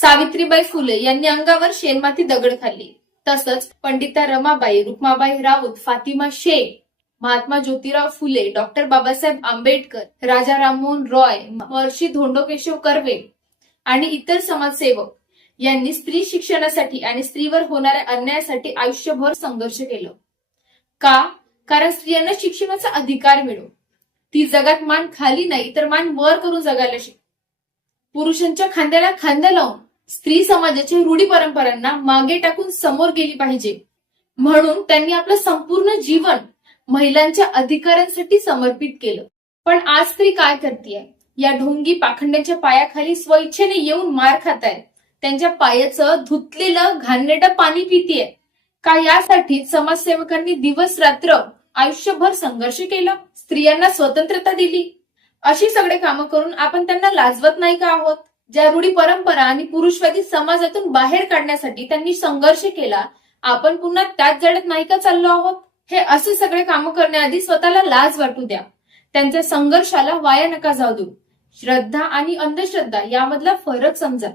सावित्रीबाई फुले यांनी अंगावर शेणमाती दगड खाल्ली. तसंच पंडिता रमाबाई, रुक्माबाई राऊत, फातिमा शेख, महात्मा ज्योतिराव फुले, डॉक्टर बाबासाहेब आंबेडकर, राजा राममोहन रॉय, महर्षी धोंडो केशव कर्वे आणि इतर समाजसेवक यांनी स्त्री शिक्षणासाठी आणि स्त्रीवर होणाऱ्या अन्यायासाठी आयुष्यभर संघर्ष केला. का? कारण स्त्रियांना शिक्षणाचा अधिकार मिळो. ती जगात मान खाली नाही तर मान वर करून जगायला शिक. पुरुषांच्या खांद्याला खांदा लावून स्त्री समाजाच्या रूढी परंपरांना मागे टाकून समोर गेली पाहिजे. म्हणून त्यांनी आपलं संपूर्ण जीवन महिलांच्या अधिकारांसाठी समर्पित केलं. पण आज स्त्री काय करतीये? या ढोंगी पाखंड्यांच्या पायाखाली स्वइच्छेने येऊन मार खातायत. त्यांच्या पायाचं धुतलेलं घाणेरडं पाणी पितीये. का यासाठी समाजसेवकांनी दिवस रात्र आयुष्यभर संघर्ष केला, स्त्रियांना स्वतंत्रता दिली. अशी सगळे कामं करून आपण त्यांना लाजवत नाही का आहोत? ज्या रूढी परंपरा आणि पुरुषवादी समाजातून बाहेर काढण्यासाठी त्यांनी संघर्ष केला, आपण पुन्हा त्याच जडत नाही का चाललो आहोत? हे असे सगळे कामं करण्याआधी स्वतःला लाज वाटू द्या. त्यांच्या संघर्षाला वाया नका जाऊ देऊ. श्रद्धा आणि अंधश्रद्धा यामधला फरक समजा.